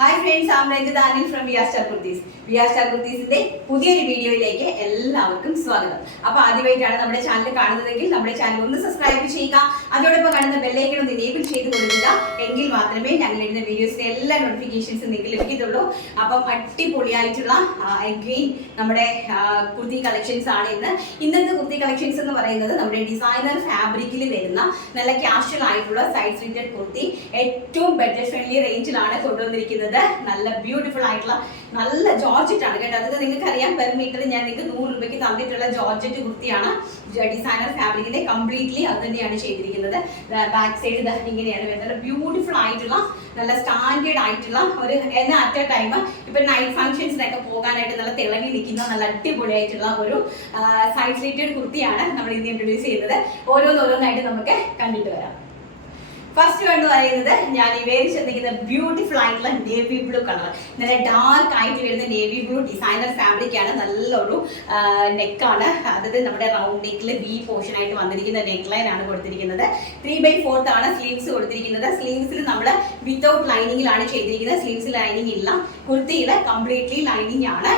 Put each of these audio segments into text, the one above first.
Hi friends, I'm Ranjita Anil from VR Star Kurtis. VR Star Kurtisന്റെ പുതിയൊരു വീഡിയോയിലേക്ക് എല്ലാവർക്കും സ്വാഗതം. അപ്പോൾ ആദ്യമായിട്ടാണ് നമ്മുടെ ചാനൽ കാണുന്നതെങ്കിൽ നമ്മുടെ ചാനൽ ഒന്ന് സബ്സ്ക്രൈബ് ചെയ്യുക. അതോടൊപ്പം കാണുന്ന ബെൽ ഐക്കൺ ഒന്ന് എനേബിൾ ചെയ്ത് കൊടുക്കുക. എങ്കിൽ മാത്രമേ ഞങ്ങൾ ഇടുന്ന വീഡിയോസിന്റെ എല്ലാ നോട്ടിഫിക്കേഷൻസും നിങ്ങൾക്ക് ലഭിക്കത്തുള്ളൂ. അപ്പം അടിപൊളിയായിട്ടുള്ള അഗെയിൻ നമ്മുടെ കുർത്തി കളക്ഷൻസ് ആണ് ഇന്നത്തെ കുർത്തി കളക്ഷൻസ് എന്ന് പറയുന്നത് നമ്മുടെ ഡിസൈനർ ഫാബ്രിക്കിൽ വരുന്ന നല്ല കാഷ്വൽ ആയിട്ടുള്ള സൈഡ് സ്ലിറ്റഡ് കുർത്തി ഏറ്റവും ബഡ്ജറ്റ് ഫ്രണ്ട്ലി റേഞ്ചിലാണ് കൊണ്ടുവന്നിരിക്കുന്നത്. നല്ല ബ്യൂട്ടിഫുൾ ആയിട്ടുള്ള നല്ല ജോർജറ്റ് ആണ് കേട്ടോ. അത് നിങ്ങൾക്ക് അറിയാം, പെർ മീറ്റർ ഞാൻ നിങ്ങൾക്ക് 100 രൂപയ്ക്ക് തന്നിട്ടുള്ള ജോർജറ്റ് കുർത്തിയാണ്. ഡിസൈനർ ഫാബ്രിക്കിന്റെ കംപ്ലീറ്റ്ലി അത് തന്നെയാണ് ചെയ്തിരിക്കുന്നത്. ബാക്ക് സൈഡ് ഇങ്ങനെയാണ് വരുന്നത്. ബ്യൂട്ടിഫുൾ ആയിട്ടുള്ള നല്ല സ്റ്റാൻഡേർഡ് ആയിട്ടുള്ള ഒരു അറ്റ് എ ടൈം ഇപ്പൊ നൈറ്റ് ഫംഗ്ഷൻസിനൊക്കെ പോകാനായിട്ട് നല്ല തിളങ്ങി നിൽക്കുന്ന നല്ല അടിപൊളിയായിട്ടുള്ള ഒരു സൈഡ് സ്ലിറ്റഡ് കുർത്തിയാണ് നമ്മൾ ഇന്ന് ഇൻട്രൊഡ്യൂസ് ചെയ്യുന്നത്. ഓരോന്നോരോന്നായിട്ട് നമുക്ക് കണ്ടിട്ട് വരാം. ഫസ്റ്റ് കണ്ടു പറയുന്നത് ഞാൻ ഈ വേരിച്ചിരിക്കുന്ന ബ്യൂട്ടിഫുൾ ആയിട്ടുള്ള നേവി ബ്ലൂ കളർ, നല്ല ഡാർക്ക് ആയിട്ട് വരുന്ന നേവി ബ്ലൂ ഡിസൈനർ ഫാബ്രിക് ആണ്. നല്ലൊരു നെക്കാണ്, അതായത് നമ്മുടെ റൗണ്ട് നെക്കിൽ ബി പോർഷൻ ആയിട്ട് വന്നിരിക്കുന്ന നെക്ക് ലൈൻ ആണ് കൊടുത്തിരിക്കുന്നത്. 3/4 ആണ് സ്ലീവ്സ് കൊടുത്തിരിക്കുന്നത്. സ്ലീവ്സിൽ നമ്മൾ വിത്തൗട്ട് ലൈനിങ്ങിലാണ് ചെയ്തിരിക്കുന്നത്. സ്ലീവ്സിൽ ലൈനിങ് ഇല്ല. കുർത്തിയിൽ കംപ്ലീറ്റ്ലി ലൈനിങ് ആണ്.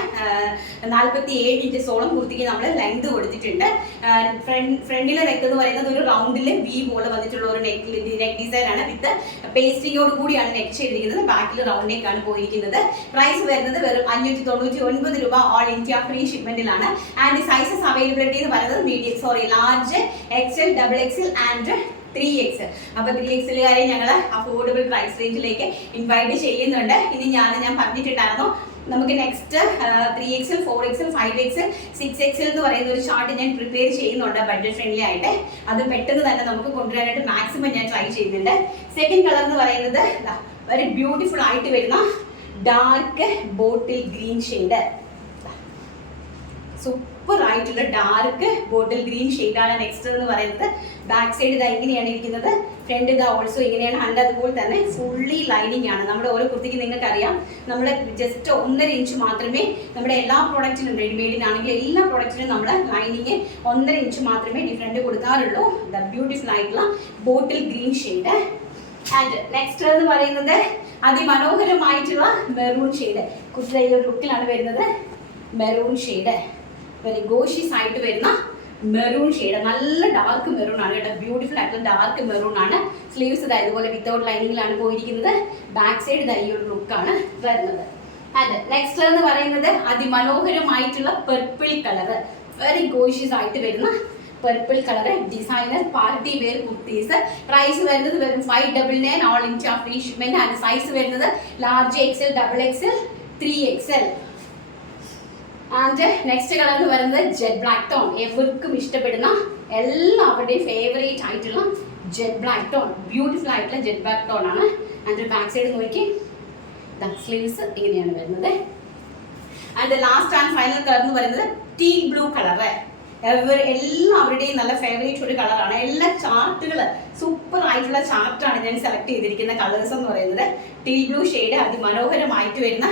47 ഇഞ്ചസോളം കുർത്തിക്ക് നമ്മൾ ലെങ്ത് കൊടുത്തിട്ടുണ്ട്. ഫ്രണ്ടിലെ നെക്ക് എന്ന് പറയുന്നത് ഒരു റൗണ്ടിൽ വി പോലെ വന്നിട്ടുള്ള ഒരു നെക്ക് ഡിസൈൻ ആണ്. വിത്ത് പേസ്റ്റിങ്ങോട് കൂടിയാണ് നെക്ക് ചെയ്തിരിക്കുന്നത്. ബാക്കിൽ റൗണ്ട് നെക്ക് ആണ് പോയിരിക്കുന്നത്. പ്രൈസ് വരുന്നത് വെറും 599 രൂപ. ഓൾ ഇന്ത്യ ഫ്രീ ഷിപ്മെന്റിലാണ്. ആൻഡ് സൈസസ് അവൈലബിലിറ്റി എന്ന് പറയുന്നത് large, XL, XXL and 3X. അപ്പൊ 3XLകാരെ ഞങ്ങൾ അഫോർഡബിൾ പ്രൈസ് റേഞ്ചിലേക്ക് ഇൻവൈറ്റ് ചെയ്യുന്നുണ്ട്. ഇനി ഞാൻ പറഞ്ഞിട്ടുണ്ടായിരുന്നു, നമുക്ക് next 3XL, 4XL, 5XL, 6XL എന്ന് പറയുന്ന ഒരു ചാർട്ട് ഞാൻ പ്രിപ്പയർ ചെയ്യുന്നുണ്ട് ബഡ്ജറ്റ് ഫ്രണ്ട്ലി ആയിട്ട്. അത് പെട്ടെന്ന് തന്നെ നമുക്ക് കൊണ്ടുവരാനായിട്ട് മാക്സിമം ഞാൻ ട്രൈ ചെയ്യുന്നുണ്ട്. സെക്കൻഡ് കളർ എന്ന് പറയുന്നത് ഒരു ബ്യൂട്ടിഫുൾ ആയിട്ട് വരുന്ന dark bottle green shade. Super ആയിട്ടുള്ള ഡാർക്ക് ബോട്ടിൽ ഗ്രീൻ ഷെയ്ഡാണ് നെക്സ്റ്റ് എന്ന് പറയുന്നത്. ബാക്ക് സൈഡ് ഇതാ ഇങ്ങനെയാണ് ഇരിക്കുന്നത്. ഫ്രണ്ട് ഇതാ ഓൾസോ ഇങ്ങനെയാണ്. ആൻഡ് അതുപോലെ തന്നെ ഫുള്ളി ലൈനിങ് ആണ്. നമ്മുടെ ഓരോ കുർത്തിക്ക് നിങ്ങൾക്ക് അറിയാം, നമ്മൾ ജസ്റ്റ് 1.5 ഇഞ്ച് മാത്രമേ നമ്മുടെ എല്ലാ പ്രോഡക്റ്റിനും, റെഡിമെയ്ഡിനാണെങ്കിൽ എല്ലാ പ്രോഡക്റ്റിനും നമ്മൾ ലൈനിങ് 1.5 ഇഞ്ച് മാത്രമേ ഡിഫറൻറ്റ് കൊടുക്കാറുള്ളൂ. ദ ബ്യൂട്ടിഫുൾ ആയിട്ടുള്ള bottle green shade. And next എന്ന് പറയുന്നത് അതിമനോഹരമായിട്ടുള്ള മെറൂൺ ഷെയ്ഡ്. കുർത്തിയുടെ ഈ ഒരു ലുക്കിലാണ് വരുന്നത്. മെറൂൺ ഷെയ്ഡ്, വെരി ഗോഷ്യസ് ആയിട്ട് വരുന്ന മെറൂൺ ഷെയ്ഡ്. നല്ല ഡാർക്ക് മെറൂൺ ആണ് കേട്ടോ. ബ്യൂട്ടിഫുൾ ആയിട്ടുള്ള ഡാർക്ക് മെറൂൺ ആണ്. സ്ലീവ്സ് ഇതാ ഇതുപോലെ വിത്തൗട്ട് ലൈനിങ്ങിലാണ് പോയിരിക്കുന്നത്. ബാക്ക് സൈഡ് ഇതാ ഈ ഒരു ലുക്കാണ് വരുന്നത്. ആൻഡ് നെക്സ്റ്റ് എന്ന് പറയുന്നത് അതിമനോഹരമായിട്ടുള്ള പെർപ്പിൾ കളർ, വെരി ഗോഷ്യസ് ആയിട്ട് വരുന്ന purple colour designer party wear kurtis. Price വരുന്നത് വെറും 599 all India free shipment. And size വരുന്നത് large, XL, XXL, 3XL. And next colour എന്ന് പറയുന്നത് ജെറ്റ് ബ്ലാക്ക് ടോൺ. എവർക്കും ഇഷ്ടപ്പെടുന്ന എല്ലാവരുടെയും ഫേവറേറ്റ് ആയിട്ടുള്ള ജെറ്റ് ബ്ലാക്ക് ടോൺ. ബ്യൂട്ടിഫുൾ ആയിട്ടുള്ള ജെറ്റ് ബ്ലാക്ക് ടോൺ ആണ്. ആൻഡ് ബാക്ക് സൈഡ് നോക്കി സ്ലീവ്സ് ഇങ്ങനെയാണ് വരുന്നത്. And last and final colour എന്ന് പറയുന്നത് ടീ ബ്ലൂ കളർ. എല്ലാവരുടെയും നല്ല ഫേവറേറ്റ് ഒരു കളറാണ്. എല്ലാ ചാർട്ടുകൾ സൂപ്പർ ആയിട്ടുള്ള ചാർട്ടാണ് ഞാൻ സെലക്ട് ചെയ്തിരിക്കുന്ന കളേഴ്സ് എന്ന് പറയുന്നത്. ടീ ബ്ലൂ ഷെയ്ഡ് അതിമനോഹരമായിട്ട് വരുന്ന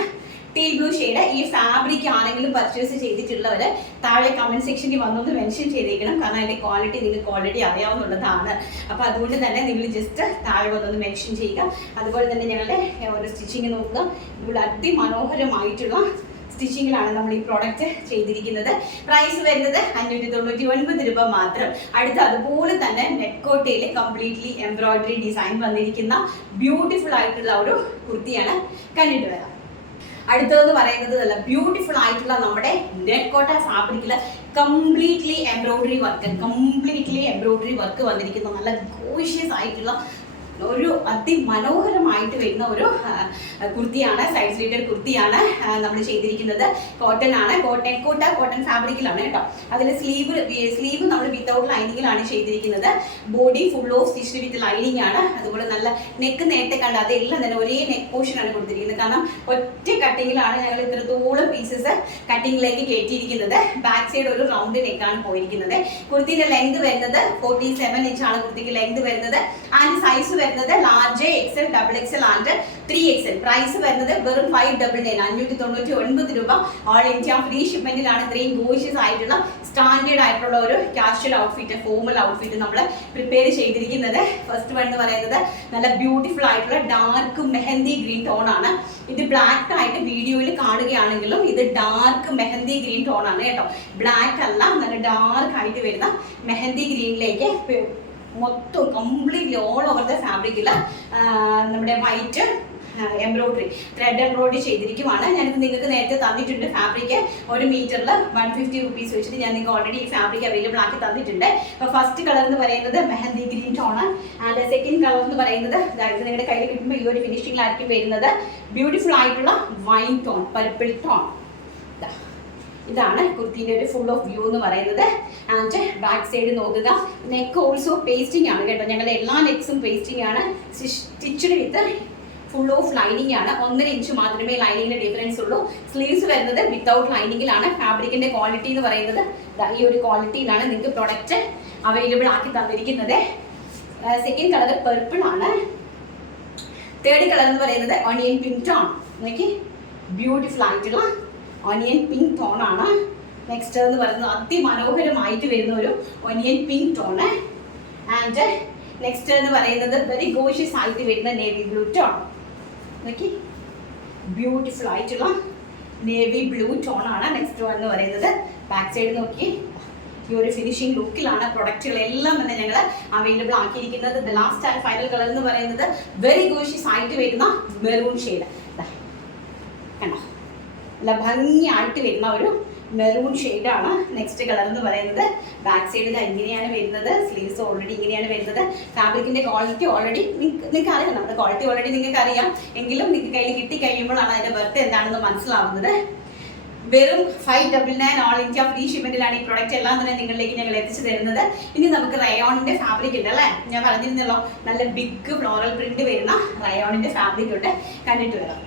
ടീ ബ്ലൂ ഷെയ്ഡ്. ഈ ഫാബ്രിക് ആണെങ്കിലും പർച്ചേസ് ചെയ്തിട്ടുള്ളവർ താഴെ കമന്റ് സെക്ഷനിൽ വന്നൊന്ന് മെൻഷൻ ചെയ്തേക്കണം. കാരണം അതിന്റെ ക്വാളിറ്റി നിങ്ങൾക്ക് ഓൾറെഡി അറിയാവുന്നതാണ്. അപ്പോൾ അതുകൊണ്ട് തന്നെ നിങ്ങൾ ജസ്റ്റ് താഴെ വന്നൊന്ന് മെൻഷൻ ചെയ്യുക. അതുപോലെ തന്നെ ഞങ്ങളുടെ ഒരു സ്റ്റിച്ചിങ് നോക്കുക. ഇവിടെ അതിമനോഹരമായിട്ടുള്ള സ്റ്റിച്ചിങ്ങിലാണ് നമ്മൾ ഈ പ്രോഡക്റ്റ് ചെയ്തിരിക്കുന്നത്. പ്രൈസ് വരുന്നത് 599 രൂപ മാത്രം. അടുത്ത് അതുപോലെ തന്നെ നെക്കോട്ടയിൽ കംപ്ലീറ്റ്ലി എംബ്രോയിഡറി ഡിസൈൻ വന്നിരിക്കുന്ന ബ്യൂട്ടിഫുൾ ആയിട്ടുള്ള ഒരു കുർത്തിയാണ്. കണ്ടിട്ട് വരാം. അടുത്തതെന്ന് പറയുന്നത് നല്ല ബ്യൂട്ടിഫുൾ ആയിട്ടുള്ള നമ്മുടെ നെക്കോട്ട ഫാബ്രിക്കിൽ കംപ്ലീറ്റ്ലി എംബ്രോയിഡറി വർക്ക് വന്നിരിക്കുന്ന നല്ല ഗോഷ്യസ് ആയിട്ടുള്ള ഒരു അതിമനോഹരമായിട്ട് വരുന്ന ഒരു കുർത്തിയാണ്. സൈഡ് സ്ലീറ്റഡ് കുർത്തിയാണ് നമ്മൾ ചെയ്തിരിക്കുന്നത്. കോട്ടൺ ആണ്. കോട്ടൺ ഫാബ്രിക്കിലാണ് കേട്ടോ. അതിൽ സ്ലീവ് നമ്മൾ വിത്തൗട്ട് ലൈനിങ്ങിലാണ് ചെയ്തിരിക്കുന്നത്. Body full of stitch with lining ആണ്. അതുപോലെ നല്ല നെക്ക് നേരത്തെ കണ്ട അതെല്ലാം തന്നെ ഒരേ നെക്ക് പോർഷൻ ആണ് കൊടുത്തിരിക്കുന്നത്. കാരണം ഒറ്റ കട്ടിങ്ങിലാണ് ഞങ്ങൾ ഇത്രത്തോളം പീസസ് കട്ടിങ്ങിലേക്ക് കയറ്റിയിരിക്കുന്നത്. ബാക്ക് സൈഡ് ഒരു റൗണ്ട് നെക്കാണ് പോയിരിക്കുന്നത്. കുർത്തിയുടെ ലെങ്ത് വരുന്നത് 47 ഇഞ്ചാണ് കുർത്തിക്ക് ലെങ്ത് വരുന്നത്. ആൻഡ് സൈസ് വരുന്നത് large XL, double XL and 3XL. Price വരുന്നത് വെറും 599 599 രൂപ. ഓൾ ഇന്ത്യ ഫ്രീ ഷിപ്മെന്റിലാണ് ഇത്രയും ഗോഷ്യസ് ആയിട്ടുള്ള സ്റ്റാൻഡേർഡ് ആയിട്ടുള്ള ഒരു കാഷ്വൽ ഔട്ട്ഫിറ്റ്, ഫോമൽ ഔട്ട്ഫിറ്റ് നമ്മൾ പ്രിപ്പയർ ചെയ്തിരിക്കുന്നത്. ഫസ്റ്റ് വൺ എന്ന് പറയുന്നത് നല്ല ബ്യൂട്ടിഫുൾ ആയിട്ടുള്ള ഡാർക്ക് മെഹന്തി ഗ്രീൻ ടോൺ ആണ്. ഇത് ബ്ലാക്ക് ആയിട്ട് വീഡിയോയിൽ കാണുകയാണെങ്കിലും ഇത് ഡാർക്ക് മെഹന്തി ഗ്രീൻ ടോൺ ആണ് കേട്ടോ. ബ്ലാക്ക് അല്ല, നല്ല ഡാർക്ക് ആയിട്ട് വരുന്ന മെഹന്തി ഗ്രീനിലേക്ക് മൊത്തം കംപ്ലീറ്റ്ലി ഓൾ ഓവർ ദ ഫാബ്രിക്കിൽ നമ്മുടെ വൈറ്റ് എംബ്രോയിഡറി, ത്രെഡ് എംബ്രോയിഡറി ചെയ്തിരിക്കുവാണ്. ഞാനിത് നിങ്ങൾക്ക് നേരത്തെ തന്നിട്ടുണ്ട്. ഫാബ്രിക് 1 മീറ്ററിൽ 150 റുപ്പീസ് വെച്ചിട്ട് ഞാൻ നിങ്ങൾക്ക് ഓൾറെഡി ഈ ഫാബ്രിക് അവൈലബിൾ ആക്കി തന്നിട്ടുണ്ട്. അപ്പോൾ ഫസ്റ്റ് കളർ എന്ന് പറയുന്നത് mehndi green tone and second colour എന്ന് പറയുന്നത് അതായത് നിങ്ങളുടെ കയ്യിൽ കിട്ടുമ്പോൾ ഈ ഒരു ഫിനിഷിംഗിലായിരിക്കും വരുന്നത്. ബ്യൂട്ടിഫുൾ ആയിട്ടുള്ള വൈൻ ടോൺ, പർപ്പിൾ ടോൺ. ഇതാണ് കുർത്തിന്റെ ഒരു ഫുൾ ഓഫ് വ്യൂ എന്ന് പറയുന്നത്. ആൻഡ് ബാക്ക് സൈഡ് നോക്കുക. നെക്ക് ഓൾസോ പേസ്റ്റിംഗ് ആണ് കേട്ടോ. ഞങ്ങളുടെ എല്ലാ നെക്സും പേസ്റ്റിംഗ് ആണ്. Stitched with full of lining ആണ്. 1.5 ഇഞ്ച് മാത്രമേ ലൈനിങ്ങിന് ഡിഫറൻസ് ഉള്ളൂ. സ്ലീവ്സ് വരുന്നത് വിത്തൗട്ട് ലൈനിങ്ങിലാണ്. ഫാബ്രിക്കിന്റെ ക്വാളിറ്റി എന്ന് പറയുന്നത് ഈ ഒരു ക്വാളിറ്റിയിലാണ് നിങ്ങൾക്ക് പ്രൊഡക്റ്റ് അവൈലബിൾ ആക്കി തന്നിരിക്കുന്നത്. സെക്കൻഡ് കളർ പർപ്പിൾ ആണ്. തേർഡ് കളർ എന്ന് പറയുന്നത് ഓണിയൻ പിങ്ക് ടോൺ. നോക്കി, ബ്യൂട്ടിഫുൾ ആയിട്ടുള്ള ഓണിയൻ പിങ്ക് ടോൺ ആണ്. നെക്സ്റ്റ് എന്ന് പറയുന്നത് അതിമനോഹരമായിട്ട് വരുന്ന ഒരു onion pink tone. And next എന്ന് പറയുന്നത് വെരി ഗോഷ്യസ് ആയിട്ട് വരുന്ന നേവി ബ്ലൂ ടോൺ. നോക്കി, ബ്യൂട്ടിഫുൾ ആയിട്ടുള്ള നേവി ബ്ലൂ ടോൺ ആണ് നെക്സ്റ്റ് വൺ എന്ന് പറയുന്നത്. ബാക്ക് സൈഡ് നോക്കി, ഈ ഒരു ഫിനിഷിംഗ് ലുക്കിലാണ് പ്രൊഡക്റ്റുകളെല്ലാം തന്നെ ഞങ്ങൾ അവൈലബിൾ ആക്കിയിരിക്കുന്നത്. The last and final colour എന്ന് പറയുന്നത് വെരി ഗോഷ്യസ് ആയിട്ട് വരുന്ന മെറൂൺ ഷെയ്ഡ്. കണ്ടോ, നല്ല ഭംഗിയായിട്ട് വരുന്ന ഒരു മെറൂൺ ഷെയ്ഡാണ് നെക്സ്റ്റ് കളർ എന്ന് പറയുന്നത്. ബാക്ക് സൈഡിൽ ഇങ്ങനെയാണ് വരുന്നത്. സ്ലീവ്സ് ഓൾറെഡി ഇങ്ങനെയാണ് വരുന്നത്. ഫാബ്രിക്കിന്റെ ക്വാളിറ്റി ഓൾറെഡി നിങ്ങൾക്ക് അറിയാം. നമ്മുടെ ക്വാളിറ്റി ഓൾറെഡി നിങ്ങൾക്ക് അറിയാം. എങ്കിലും നിങ്ങൾക്ക് കയ്യിൽ കിട്ടി കഴിയുമ്പോഴാണ് അതിന്റെ ബർത്ത് എന്താണെന്ന് മനസ്സിലാവുന്നത്. വെറും 599 ഓൾ ഇന്ത്യ ഫ്രീ ഷിപ്മെന്റിലാണ് ഈ പ്രൊഡക്റ്റ് എല്ലാം തന്നെ നിങ്ങളിലേക്ക് ഞങ്ങൾ എത്തിച്ചു തരുന്നത്. ഇനി നമുക്ക് റയോണിന്റെ ഫാബ്രിക് ഉണ്ട് അല്ലേ, ഞാൻ പറഞ്ഞിരുന്നല്ലോ. നല്ല ബിഗ് ഫ്ലോറൽ പ്രിന്റ് വരുന്ന റയോണിന്റെ ഫാബ്രിക് ഉണ്ട്, കണ്ടിട്ട് വരാം.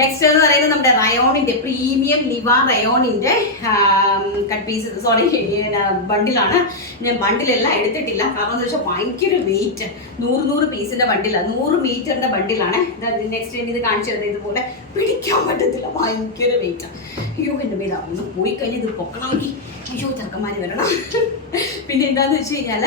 നെക്സ്റ്റ് എന്ന് പറയുന്നത് നമ്മുടെ റയോണിന്റെ പ്രീമിയം ലിവ റയോണിന്റെ കട്ട് പീസ്, സോറി ബണ്ടിലാണ്. ഞാൻ ബണ്ടിലെല്ലാം എടുത്തിട്ടില്ല, കാരണം എന്ന് വെച്ചാൽ ഭയങ്കര വെയിറ്റ്. 100 പീസിന്റെ ബണ്ടിലാണ്, 100 മീറ്ററിന്റെ ബണ്ടിലാണ്. നെക്സ്റ്റ് ഇത് കാണിച്ചു തരുന്നത് ഇതുപോലെ പിടിക്കാൻ പറ്റത്തില്ല, ഭയങ്കര വെയിറ്റ്. അയ്യോ എൻ്റെ മേല ഒന്ന് പോയി കഴിഞ്ഞ് ഇത് പൊക്കണമെങ്കിൽ അയ്യോ ചെറുക്കന്മാർ വരണം. പിന്നെ എന്താന്ന് വെച്ച് കഴിഞ്ഞാൽ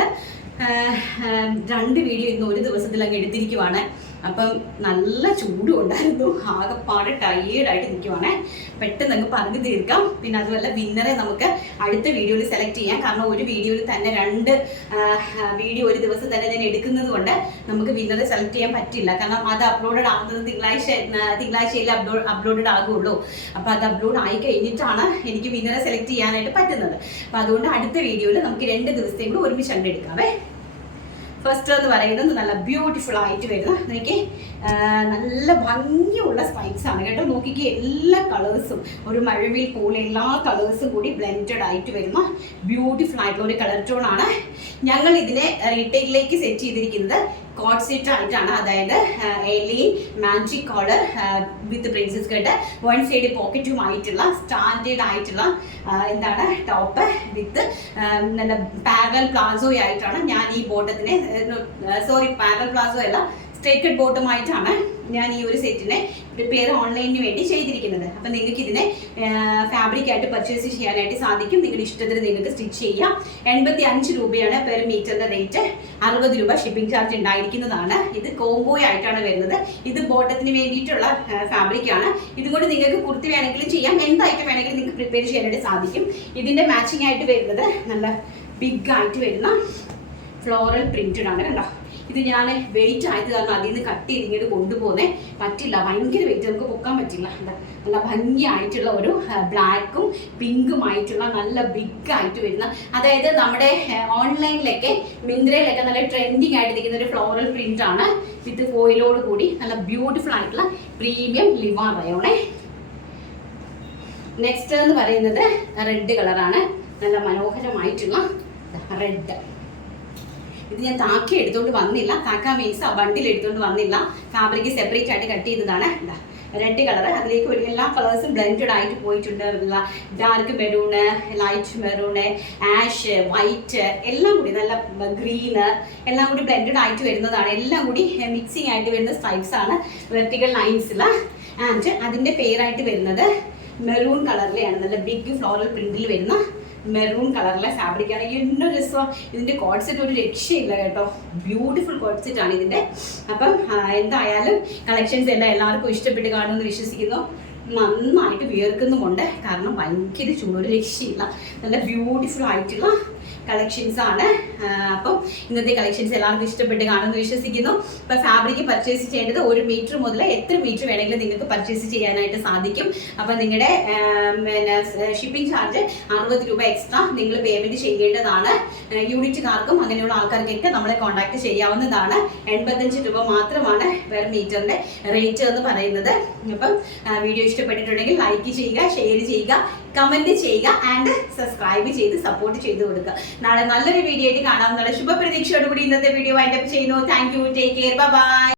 2 വീഡിയോ ഇന്ന് ഒരു ദിവസത്തിൽ അങ്ങ് എടുത്തിരിക്കുവാണ്. അപ്പം നല്ല ചൂടും ഉണ്ടായിരുന്നു, ആകെപ്പാട് ടയേർഡായിട്ട് നിൽക്കുവാണേ. പെട്ടെന്ന് അങ്ങ് പറഞ്ഞു തീർക്കാം. പിന്നെ അതുപോലെ വിന്നറെ നമുക്ക് അടുത്ത വീഡിയോയിൽ സെലക്ട് ചെയ്യാം. കാരണം ഒരു വീഡിയോയിൽ തന്നെ 2 വീഡിയോ ഒരു ദിവസം തന്നെ ഞാൻ എടുക്കുന്നത് കൊണ്ട് നമുക്ക് വിന്നറെ സെലക്ട് ചെയ്യാൻ പറ്റില്ല. കാരണം അത് അപ്ലോഡഡ് ആകുന്നത് തിങ്കളാഴ്ചയിൽ അപ്ലോഡഡ് ആകുള്ളൂ. അപ്പോൾ അത് അപ്ലോഡ് ആയി കഴിഞ്ഞിട്ടാണ് എനിക്ക് വിന്നറെ സെലക്ട് ചെയ്യാനായിട്ട് പറ്റുന്നത്. അപ്പോൾ അതുകൊണ്ട് അടുത്ത വീഡിയോയിൽ നമുക്ക് 2 ദിവസത്തേക്കും കൂടെ ഒരുമിച്ച് കണ്ടെടുക്കാവേ. ഫസ്റ്റ് എന്ന് പറയുന്നത് നല്ല ബ്യൂട്ടിഫുൾ ആയിട്ട് വരുന്ന, നോക്കി നല്ല ഭംഗിയുള്ള സ്പൈക്സ് ആണ് കേട്ടോ. നോക്കിക്ക് എല്ലാ കളേഴ്സും ഒരു മഴവിൽ പോലെ എല്ലാ കളേഴ്സും കൂടി ബ്ലെൻഡഡ് ആയിട്ട് വരുന്ന ബ്യൂട്ടിഫുൾ ആയിട്ടുള്ള ഒരു കളർ ടോൺ ആണ്. ഞങ്ങൾ ഇതിനെ റീറ്റെയിലേക്ക് സെറ്റ് ചെയ്തിരിക്കുന്നത് കോട്ട് സെറ്റ് ആയിട്ടാണ്. അതായത് എലീൻ മാജിക് കോളർ വിത്ത് പ്രിൻസസ് കട്ട്, 1 സൈഡ് പോക്കറ്റുമായിട്ടുള്ള സ്റ്റാൻഡേർഡ് ആയിട്ടുള്ള എന്താണ് ടോപ്പ് വിത്ത് നല്ല പാരലൽ പ്ലാസോ ആയിട്ടാണ് ഞാൻ ഈ ബോട്ടത്തിനെ, സോറി പാരലൽ പ്ലാസോ അല്ല, സ്ട്രേറ്റ് കട്ട് ബോട്ടമായിട്ടാണ് ഞാൻ ഈ ഒരു സെറ്റിനെ പ്രിപ്പയർ ഓൺലൈനിന് വേണ്ടി ചെയ്തിരിക്കുന്നത്. അപ്പം നിങ്ങൾക്ക് ഇതിനെ ഫാബ്രിക് ആയിട്ട് പർച്ചേസ് ചെയ്യാനായിട്ട് സാധിക്കും. നിങ്ങളുടെ ഇഷ്ടത്തിന് നിങ്ങൾക്ക് സ്റ്റിച്ച് ചെയ്യാം. 85 രൂപയാണ് പെർ മീറ്ററിന്റെ റേറ്റ്. 60 രൂപ ഷിപ്പിംഗ് ചാർജ് ഉണ്ടായിരിക്കുന്നതാണ്. ഇത് കോംബോ ആയിട്ടാണ് വരുന്നത്. ഇത് ബോട്ടത്തിന് വേണ്ടിയിട്ടുള്ള ഫാബ്രിക് ആണ്. ഇതുകൊണ്ട് നിങ്ങൾക്ക് കുർത്തി വേണമെങ്കിലും ചെയ്യാം, എന്തായിട്ട് വേണമെങ്കിലും നിങ്ങൾക്ക് പ്രിപ്പയർ ചെയ്യാനായിട്ട് സാധിക്കും. ഇതിന്റെ മാച്ചിങ് ആയിട്ട് വരുന്നത് നല്ല ബിഗ് ആയിട്ട് വരുന്ന ഫ്ലോറൽ പ്രിന്റഡ് ആണ് കണ്ടോ. ഇത് ഞാൻ വെയിറ്റ് ആയത് കാരണം അതിൽ നിന്ന് കട്ട് ചെയ്ത് ഇങ്ങോട്ട് കൊണ്ടുപോകുന്നേ പറ്റില്ല, ഭയങ്കര വെയിറ്റ്, നമുക്ക് പൊക്കാൻ പറ്റില്ല. നല്ല ഭംഗിയായിട്ടുള്ള ഒരു ബ്ലാക്കും പിങ്കുമായിട്ടുള്ള നല്ല ബിഗ് ആയിട്ട് വരുന്ന, അതായത് നമ്മുടെ ഓൺലൈനിലൊക്കെ മിന്ത്രയിലൊക്കെ നല്ല ട്രെൻഡിങ് ആയിട്ട് നിൽക്കുന്ന ഒരു ഫ്ലോറൽ പ്രിന്റ് ആണ് വിത്ത് ഫോയിലോട് കൂടി നല്ല ബ്യൂട്ടിഫുൾ ആയിട്ടുള്ള പ്രീമിയം ലിവ റയോണേ. നെക്സ്റ്റ് എന്ന് പറയുന്നത് റെഡ് കളറാണ്, നല്ല മനോഹരമായിട്ടുള്ള റെഡ്. ഇത് ഞാൻ താക്കി എടുത്തുകൊണ്ട് വന്നില്ല, താക്ക മീൻസ് ആ ബണ്ടിൽ എടുത്തുകൊണ്ട് വന്നില്ല, ഫാബ്രിക് സെപ്പറേറ്റ് ആയിട്ട് കട്ട് ചെയ്തതാണ്. റെഡ് കളർ, അതിലേക്ക് ഒരു എല്ലാ കളേഴ്സും ബ്ലെൻഡഡ് ആയിട്ട് പോയിട്ടുണ്ട്. Dark maroon, light maroon, ash, white എല്ലാം കൂടി നല്ല ഗ്രീന് എല്ലാം കൂടി ബ്ലെൻഡഡ് ആയിട്ട് വരുന്നതാണ്. എല്ലാം കൂടി മിക്സിങ് ആയിട്ട് വരുന്ന സ്ട്രൈപ്സ് ആണ് വെർട്ടിക്കൽ ലൈൻസിൽ. ആൻഡ് അതിൻ്റെ പേരായിട്ട് വരുന്നത് മെറൂൺ കളറിലെയാണ്. നല്ല ബിഗ് ഫ്ലോറൽ പ്രിന്റിൽ വരുന്ന മെറൂൺ കളറിലെ ഫാബ്രിക് ആണ്. എന്നൊരു രസം. ഇതിൻ്റെ കോഡ് സെറ്റ് ഒരു രക്ഷയില്ല കേട്ടോ. ബ്യൂട്ടിഫുൾ കോഡ് സെറ്റ് ആണ് ഇതിൻ്റെ. അപ്പം എന്തായാലും കളക്ഷൻസ് എല്ലാം എല്ലാവർക്കും ഇഷ്ടപ്പെട്ട് കാണുമെന്ന് വിശ്വസിക്കുന്നു. നന്നായിട്ട് വിയർക്കുന്നുമുണ്ട്, കാരണം ഭയങ്കര ചൂട്, ഒരു രക്ഷയില്ല. നല്ല ബ്യൂട്ടിഫുൾ ആയിട്ടുള്ള കളക്ഷൻസ് ആണ്. അപ്പം ഇന്നത്തെ കളക്ഷൻസ് എല്ലാവർക്കും ഇഷ്ടപ്പെട്ട് കാണുമെന്ന് വിശ്വസിക്കുന്നു. ഇപ്പം ഫാബ്രിക് പർച്ചേസ് ചെയ്യേണ്ടത് 1 മീറ്റർ മുതൽ എത്ര മീറ്റർ വേണമെങ്കിലും നിങ്ങൾക്ക് പർച്ചേസ് ചെയ്യാനായിട്ട് സാധിക്കും. അപ്പം നിങ്ങളുടെ പിന്നെ ഷിപ്പിംഗ് ചാർജ് 60 രൂപ എക്സ്ട്രാ നിങ്ങൾ പേയ്മെൻറ്റ് ചെയ്യേണ്ടതാണ്. യൂണിറ്റുകാർക്കും അങ്ങനെയുള്ള ആൾക്കാർക്കൊക്കെ നമ്മളെ കോൺടാക്ട് ചെയ്യാവുന്നതാണ്. 85 രൂപ മാത്രമാണ് പെർ മീറ്ററിൻ്റെ റേറ്റ് എന്ന് പറയുന്നത്. അപ്പം വീഡിയോ ഇഷ്ടപ്പെട്ടിട്ടുണ്ടെങ്കിൽ ലൈക്ക് ചെയ്യുക, ഷെയർ ചെയ്യുക, കമൻറ്റ് ചെയ്യുക ആൻഡ് സബ്സ്ക്രൈബ് ചെയ്ത് സപ്പോർട്ട് ചെയ്ത് കൊടുക്കുക. നാളെ നല്ലൊരു വീഡിയോ ആയിട്ട് കാണാമെന്നുള്ള ശുഭപ്രതീക്ഷയോടുകൂടി ഇന്നത്തെ വീഡിയോ വൈൻഡപ്പ് ചെയ്യുന്നു. Thank you, take care, bye bye.